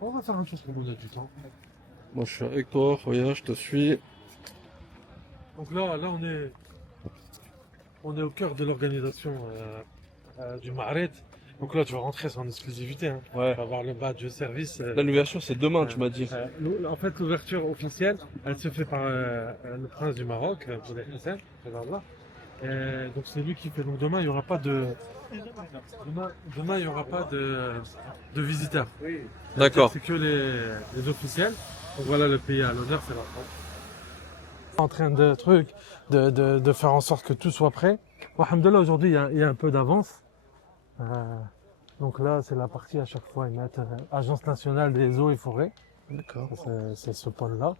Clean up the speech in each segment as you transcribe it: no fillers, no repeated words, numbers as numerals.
On va faire un tour comme on a du temps. Moi, je suis avec toi, regarde, je te suis. Donc là, on est au cœur de l'organisation du Ma'ared. Donc là, tu vas rentrer sans exclusivité, hein. Tu Ouais. vas avoir le badge de service. Là, l'ouverture, c'est demain, tu m'as dit. En fait, l'ouverture officielle, elle se fait par le prince du Maroc, Moulay Hassan, Inch'Allah. Donc c'est lui qui fait. Donc demain, il n'y aura pas demain, il y aura pas de visiteurs. D'accord. C'est que les officiels. Donc voilà, le pays à l'honneur, c'est la France. En train de faire en sorte que tout soit prêt. Bon, alhamdoulilah, aujourd'hui, il y a un peu d'avance. Donc là, c'est la partie à chaque fois, ils mettent Agence nationale des eaux et forêts. D'accord. C'est ce pôle-là.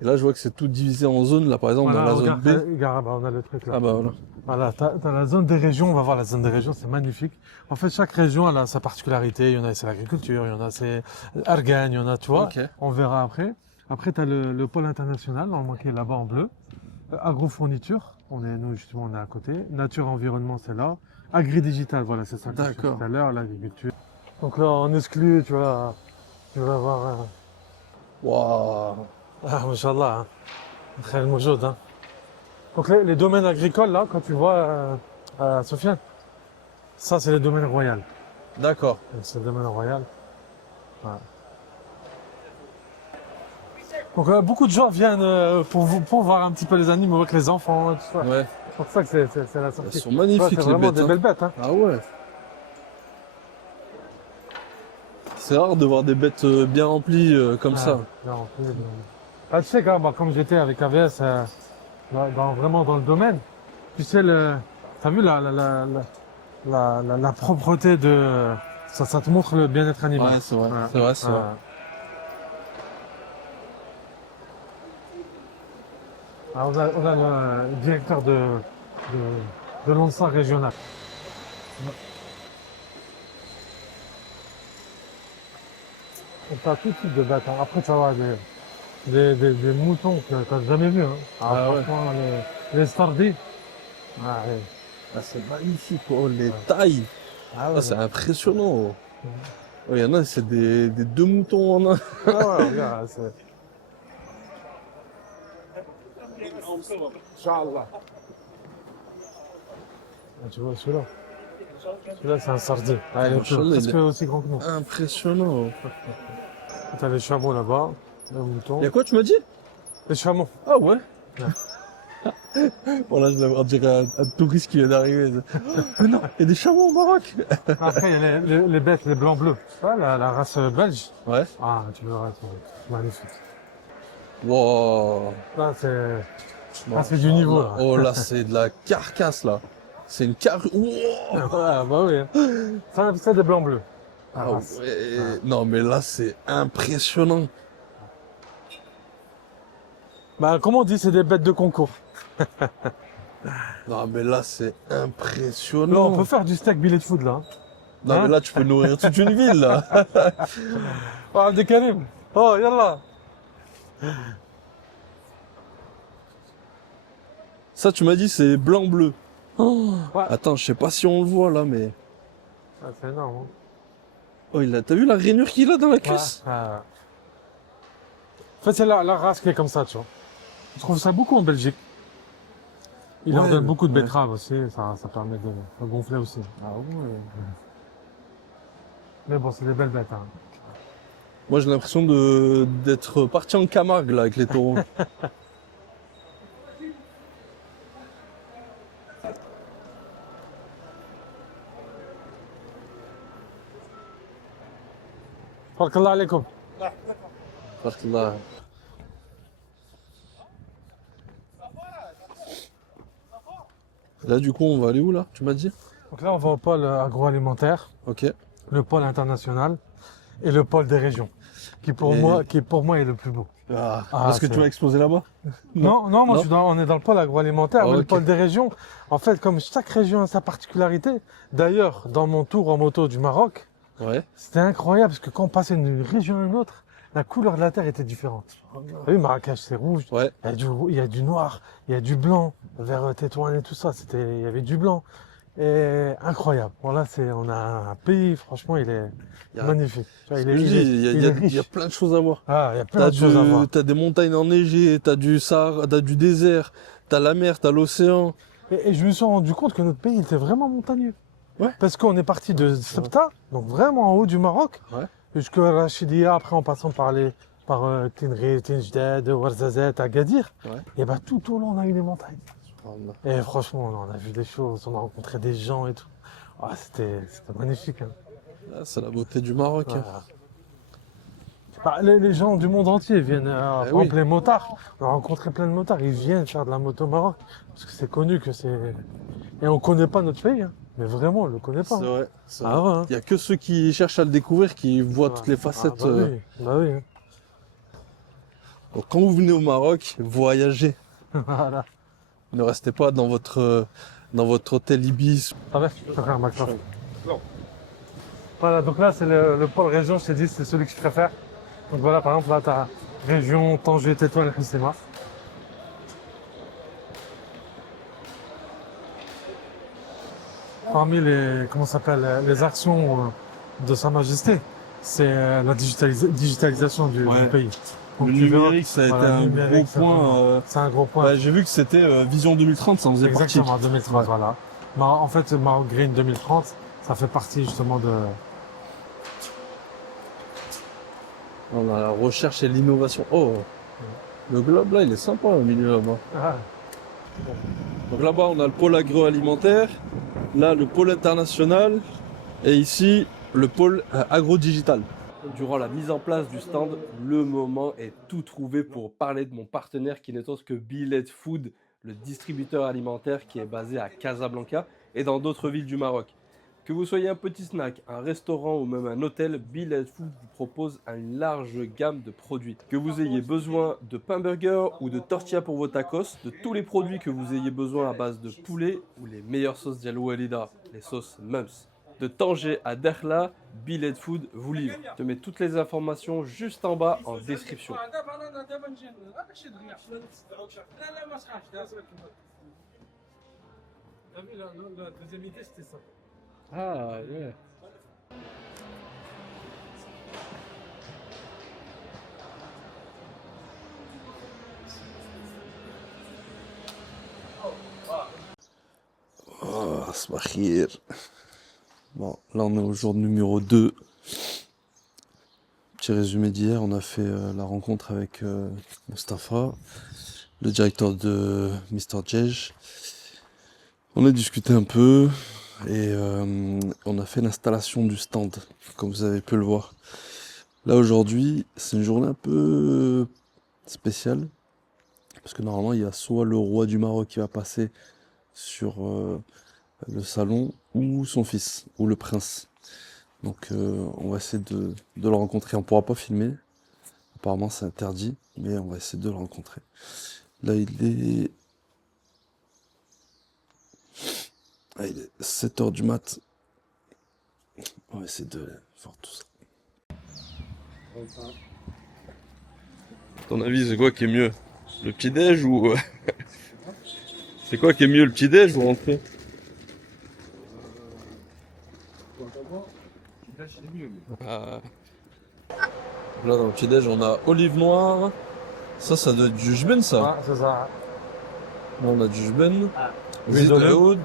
Et là, je vois que c'est tout divisé en zones. Là, par exemple, dans la zone B. Regarde, bah, on a le truc là. Ah bah voilà. Voilà, t'as la zone des régions, on va voir la zone des régions, c'est magnifique. En fait, chaque région, elle a sa particularité. Il y en a, c'est l'agriculture, il y en a, c'est Argan, il y en a, tu vois. Ok. On verra après. Après, t'as le pôle international, normalement, qui est là-bas en bleu. Agrofourniture, nous, justement, on est à côté. Nature, environnement, c'est là. Agri-digital, voilà, c'est ça que je disais D'accord. tout à l'heure, l'agriculture. Donc là, en exclu, tu vas voir. Waouh. Ah, Inch'Allah, hein. Très moujoud, hein. Donc les domaines agricoles, là, quand tu vois, Sofiane, ça, c'est les domaines royaux. D'accord. C'est le domaine royal. Voilà. Donc beaucoup de gens viennent pour voir un petit peu les animaux avec les enfants et tout ça. Ouais. C'est pour ça que c'est la Elles sortie. sont magnifiques, Ouais, c'est les vraiment bêtes. des Hein. belles bêtes, hein. Ah ouais. C'est rare de voir des bêtes bien remplies comme ça. Non, tu sais, quand, bah, comme j'étais avec AVS, vraiment dans le domaine, tu sais, t'as vu la propreté ça te montre le bien-être animal. Ouais, c'est vrai. Ouais. C'est vrai, c'est vrai. Ouais. Alors, on a le directeur de l'ONSA régional. Donc, t'as tout type de bêtes, hein. Après, tu vas avoir des moutons que t'as jamais vus, hein. Ah ouais. Franchement, les stardis. Ah, ouais. Ah, c'est magnifique. Oh, les Ouais. tailles. Ah Ah, ouais. c'est impressionnant. Oh, il y en a, c'est des deux moutons en un. Ah ouais, regarde, c'est. Inch'Allah. Ah, tu vois celui-là? Celui-là, c'est un sardin. Ah, il est Machallah, presque aussi grand que nous. Impressionnant. T'as les chameaux là-bas, les moutons. Il y a quoi, tu m'as dit? Les chameaux. Ah ouais. Ouais. Voilà, on dirait un touriste qui vient d'arriver. Mais non, il y a des chameaux au Maroc. Après, il y a les bêtes, les blancs bleus. Tu vois, la race belge. Ouais. Ah, tu verras, c'est magnifique. Wow. Là, c'est. Bon, Ah, c'est du niveau, là. Oh là, c'est de la carcasse là. C'est une car. Wow. Ouais, bah oui. Hein. C'est des blancs bleus. La Ah race. ouais. Non mais là c'est impressionnant. Bah, comme on dit, c'est des bêtes de concours. Non mais là c'est Là, impressionnant. on peut faire du steak billet de food, là. Non Hein? mais là tu peux nourrir toute une ville là. Oh, des Karim. Oh, yallah. Ça tu m'as dit c'est blanc-bleu. Oh. Ouais. Attends, je sais pas si on le voit là mais. Ah, c'est énorme, hein. Oh t'as vu la rainure qu'il a dans la cuisse? Ouais. En fait, c'est la race qui est comme ça, tu vois. Je trouve ça beaucoup en Belgique. Ils leur Ouais, donnent beaucoup de ouais. betteraves aussi, ça permet de gonfler aussi. Ah ouais. Mais bon, c'est des belles bêtes, hein. Moi j'ai l'impression d'être parti en Camargue là avec les taureaux. Barakallah alaikum. Là. Là du coup on va aller où là? Tu m'as dit? Donc là, on va au pôle agroalimentaire, Ok. le pôle international et le pôle des régions, qui pour moi est le plus beau. Ah, Ah, parce que c'est- tu vas exposer là-bas? Non, moi Non. on est dans le pôle agroalimentaire, Ah, mais le ok. pôle des régions. En fait, comme chaque région a sa particularité. D'ailleurs, dans mon tour en moto du Maroc, Ouais. c'était incroyable parce que quand on passait d'une région à une autre, la couleur de la terre était différente. T'as vu, Marrakech, c'est rouge. Ouais. Il y a du noir, il y a du blanc. Vers Tétouan et tout ça, il y avait du blanc. Et incroyable. Voilà, on a un pays, franchement, il est Il y a- magnifique. Tu vois, Ce que je dis, il est il y a riche. plein de choses à voir. Ah, il y a plein de choses à voir. T'as des montagnes enneigées, t'as du Sahara, t'as du désert, t'as la mer, t'as l'océan. Et je me suis rendu compte que notre pays était vraiment montagneux. Ouais. Parce qu'on est parti de Ceuta, donc vraiment en haut du Maroc, Ouais. jusqu'à Rachidia, après en passant par Tinrit, Tinjded, Ouarzazate, Agadir. Ouais. Et bah tout au long, on a eu des montagnes. Et franchement, on a vu des choses, on a rencontré des gens et tout. Ah, c'était magnifique. Hein. Ah, c'est la beauté du Maroc. Hein. Voilà. Bah, les gens du monde entier viennent, par oui. exemple les motards, on a rencontré plein de motards, ils viennent faire de la moto au Maroc, parce que c'est connu que c'est... Et on connaît pas notre pays, hein. Mais vraiment on le connaît pas. C'est Hein. vrai. C'est Ah vrai. ouais. Hein. Il y a que ceux qui cherchent à le découvrir qui voient Ah, toutes les facettes. Ah, bah oui, bah oui. Hein. Donc quand vous venez au Maroc, voyagez. Voilà. Ne restez pas dans votre hôtel Ibis. Ça va, je vais faire ma classe. Voilà, donc là c'est le pôle région, je t'ai dit, c'est celui que je préfère. Donc voilà, par exemple, là t'as région Tanger, Tétouan, Hissema. Parmi les, comment ça s'appelle, les actions de Sa Majesté, c'est la digitalisation du pays. Donc, Le tu verras, numérique, ça a été voilà, un le numérique, gros point. c'est un gros point. Ouais, j'ai vu que c'était Vision 2030, ça en faisait partie. Exactement, 2030, voilà. En fait, Maroc Green 2030, ça fait partie justement de... On a la recherche et l'innovation. Oh, le globe là, il est sympa au milieu là-bas. Ah, Donc là-bas, on a le pôle agroalimentaire, là le pôle international, et ici le pôle agro-digital. Durant la mise en place du stand, le moment est tout trouvé pour parler de mon partenaire qui n'est autre que Billet Food, le distributeur alimentaire qui est basé à Casablanca et dans d'autres villes du Maroc. Que vous soyez un petit snack, un restaurant ou même un hôtel, Billet Food vous propose une large gamme de produits. Que vous ayez besoin de pain burger ou de tortilla pour vos tacos, de tous les produits que vous ayez besoin à base de poulet ou les meilleures sauces Dial Walida, les sauces Mums. De Tanger à Dakhla, Billet Food vous livre. Je te mets toutes les informations juste en bas en description. la deuxième idée, c'était ça. Ah ouais. Oh, Smakhir. Bon, là on est au jour numéro 2. Petit résumé d'hier, on a fait la rencontre avec Mustapha, le directeur de Mr. Jej. On a discuté un peu et on a fait l'installation du stand, comme vous avez pu le voir. Là aujourd'hui, c'est une journée un peu spéciale, parce que normalement il y a soit le roi du Maroc qui va passer sur le salon, ou son fils, ou le prince. Donc on va essayer de le rencontrer. On pourra pas filmer, apparemment c'est interdit, mais on va essayer de le rencontrer. Là il est 7h du mat. On va essayer de faire tout ça. Ton avis, c'est quoi qui est mieux? Le petit-déj ou... C'est quoi qui est mieux, le petit-déj ou rentrer? Là, dans le petit-déj, on a olive noire. Ça doit être du jujben, ça. Ouais, c'est ça. Là, on a du jujben. Huile d'olive. oud.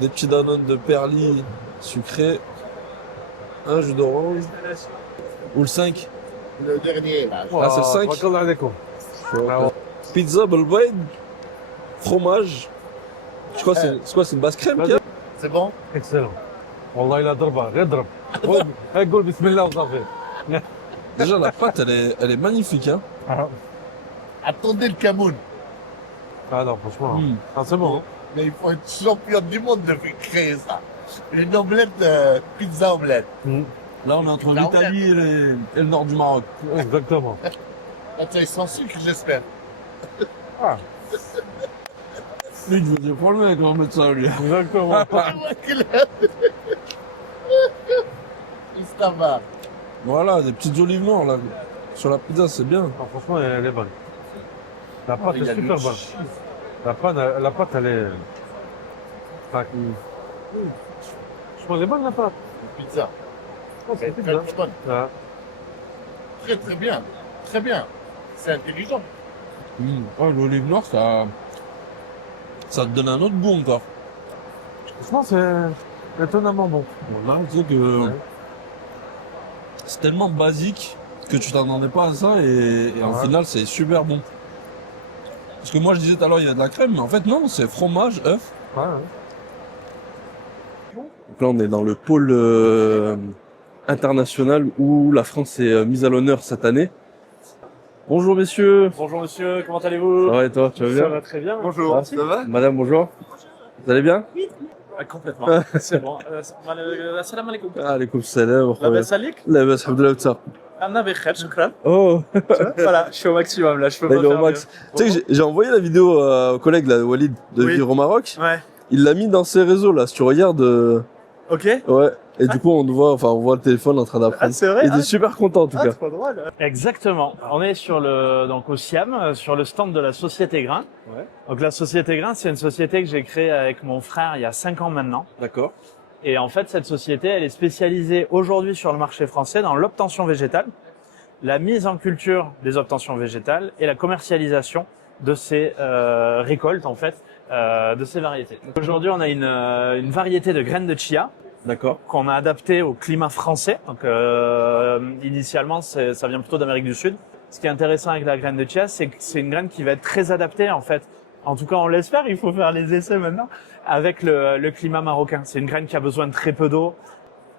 Des petits danones de perlis sucrés. Un jus d'orange. Ou le 5. Le dernier, là. Ah, c'est le 5. Tawakkal alaykoum. Pizza, belbaïd. Fromage. Je crois que c'est une basse crème qu'il y a. C'est bon? Excellent. Wallah, il a drba, غير ضرب. قول بسم الله وصافي. Déjà, la pâte, elle est magnifique. Hein. Attendez le Cameroun. Ah non, franchement. Mm. Ah, c'est bon. Hein. Mais il faut être champion du monde de créer ça. Une omelette, pizza omelette. Là, on est entre l'Italie et le nord du Maroc. Exactement. Là, tu es sans sucre, j'espère. Ah, Lui, je veux dire, pour le mec, on va mettre ça, lui. exactement. Istava. Voilà, des petites olives noires, là. Sur la pizza, c'est bien. Ah, franchement, elle est bonne. La pâte Il y est a super du- bonne. La pâte, elle est... craque. Je mangeais bonne la pâte. Pizza. Oh, c'est Très, pizza. très bonne. Ah. Très, très bien. Très bien. C'est intelligent. Oh, l'olive noire, ça te donne un autre goût encore. Franchement, c'est étonnamment bon. Bon, là, tu sais que Ouais. c'est tellement basique que tu t'attendais pas à ça et en Ouais. final, c'est super bon. Parce que moi, je disais tout à l'heure, il y a de la crème, mais en fait, non, c'est fromage, œuf. Ouais, ouais. Donc là, on est dans le pôle international où la France est mise à l'honneur cette année. Bonjour messieurs, Bonjour monsieur, comment allez-vous? ça va et toi, tu vas Ça bien? va très bien. Bonjour. Ça va? Madame, bonjour. Vous allez bien? Ah, complètement, c'est bon. Salam alaikum. عليكم السلام La اخويا. belle salik? لاباس الحمد لله وانت. Anna Bekher, shukran. Oh, Voilà, je suis au maximum là, je peux bah, pas il est au faire max. mieux. Tu sais que j'ai envoyé la vidéo au collègue là, Walid de Oui. Vivre au Maroc. Ouais, Il l'a mis dans ses réseaux là. Si tu regardes, ok. ouais. Et du coup, on voit le téléphone en train Ah, d'apprendre. c'est vrai? Il était super content en tout cas. trop drôle. Exactement. On est sur donc au Siam, sur le stand de la Société Grain. Ouais. Donc la Société Grain, c'est une société que j'ai créée avec mon frère il y a 5 ans maintenant. D'accord. Et en fait, cette société, elle est spécialisée aujourd'hui sur le marché français dans l'obtention végétale, la mise en culture des obtentions végétales et la commercialisation de ces récoltes, en fait, de ces variétés. Donc, aujourd'hui, on a une variété de graines de chia D'accord. qu'on a adaptée au climat français. Donc, initialement, ça vient plutôt d'Amérique du Sud. Ce qui est intéressant avec la graine de chia, c'est que c'est une graine qui va être très adaptée, en fait. En tout cas, on l'espère, il faut faire les essais maintenant, avec le climat marocain. C'est une graine qui a besoin de très peu d'eau.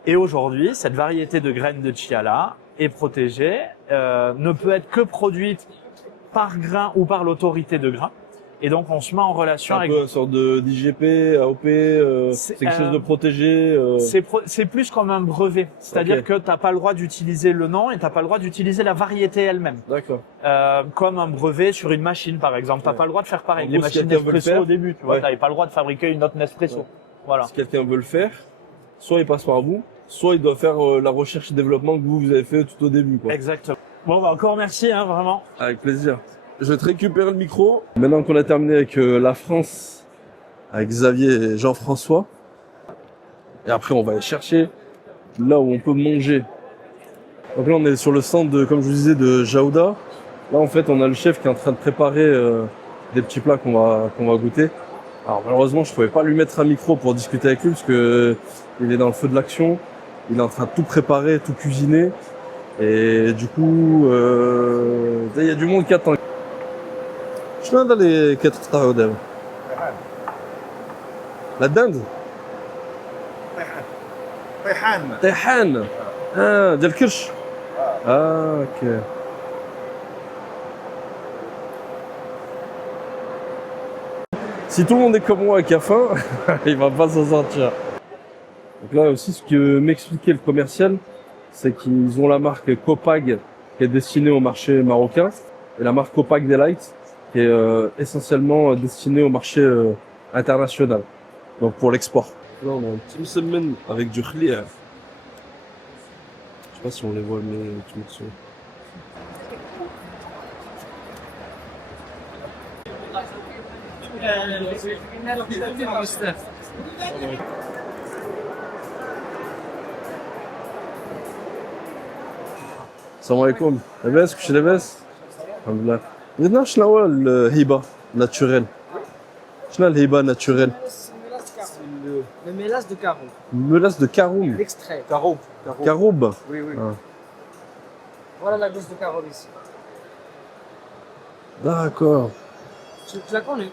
Et aujourd'hui, cette variété de graines de chia là est protégée, ne peut être que produite par grain ou par l'autorité de grain. Et donc, on se met en C'est relation un avec... peu une sorte de d'IGP, AOP, c'est quelque chose de protégé. C'est plus comme un brevet. C'est-à-dire Ok. que t'as pas le droit d'utiliser le nom et t'as pas le droit d'utiliser la variété elle-même. D'accord. Comme un brevet sur une machine, par exemple. T'as Ouais. pas le droit de faire pareil. En Les gros, si machines quelqu'un veut le Nespresso faire, au début, tu vois, ouais. t'avais pas le droit de fabriquer une autre Nespresso. Ouais. Voilà. Si quelqu'un veut le faire, soit il passe par vous, soit il doit faire la recherche et développement que vous avez fait tout au début, quoi. Exactement. Bon, bah, encore merci, hein, vraiment. Avec plaisir. Je vais te récupérer le micro. Maintenant qu'on a terminé avec la France, avec Xavier et Jean-François, et après on va aller chercher là où on peut manger. Donc là on est sur le stand de, comme je vous disais, de Jaouda. Là en fait on a le chef qui est en train de préparer des petits plats qu'on va goûter. Alors malheureusement je pouvais pas lui mettre un micro pour discuter avec lui parce que il est dans le feu de l'action. Il est en train de tout préparer, tout cuisiner. Et du coup, il y a du monde qui attend. شنو هذا اللي كتقطعوا دابا؟ لا دند؟ طيحان. طيحان. ديال الكرش. اوكي. Si tout le monde est comme moi et qui a faim, il va pas s'en sortir. Donc là aussi, ce que m'expliquait le commercial, c'est qu'ils ont la marque Copag qui est destinée au marché marocain et la marque Copag Delight qui est essentiellement destinée au marché international, donc pour l'export. Là, on a un petit msemen avec du khlia. Je sais pas si on les voit, mais tu me souviens. السلام عليكم لاباس كلشي لاباس الحمد لله بغينا شنو هو الهبه ناتشوريل شنو الهبه ناتشوريل Le mélange de carottes. ملاس دو كاروم L'extrait. كاروب Oui, oui. Ah. Voilà la gousse de carotte ici. داكور Tu la connais?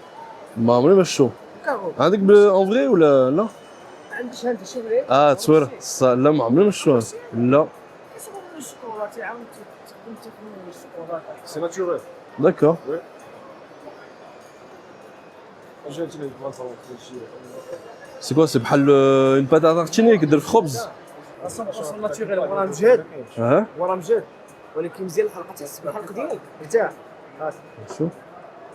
ما عمري ما شفتو Carotte. عندك اون فري ولا لا عندك هانت شغلة. تصوير لا ما عمري ما شفتو لا كيسموه من الشوكولاتة عاود تخدم تكمل الشوكولاتة. C'est naturel. داكور سي كوا سي بحال اون باتات تارتيني كدير في خبز 100% ناتشوريل وراه مجهد ها وراه مجهد ولكن مزيان الحلقة تحس بالحلق ديالك ارتاح. شوف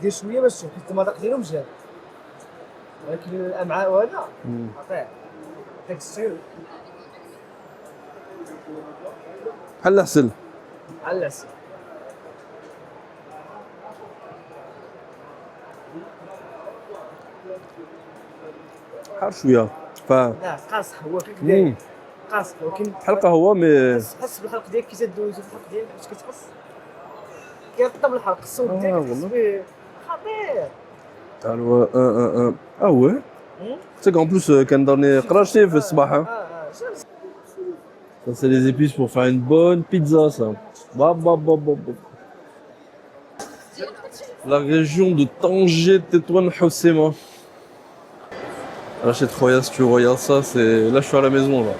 دير شوية باش تشوف حيت المذاق ديالو مجهد. ولكن الأمعاء وهذا قطيع. داك السير بحال العسل على العسل. حار شويه ف لا قاصح هو كي كداير قاصح ولكن بحال قهوه مي حس بالحلق ديالك كي تدوزو في الحلق ديالك باش كتحس كيرطب الحلق الصوت ديالك والله. تحس به خطير. الو ouais c'est qu'en plus كندرني قراشتي في الصباح hein. شوف Ça c'est les épices pour faire une bonne pizza ça. Bah, bah, bah, bah, bah. La région de Tanger, Tétouan, Hossema. Rachid Roya, si tu regardes ça, c'est là je suis à la maison là.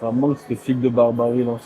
Ça manque ces figues de Barbarie là.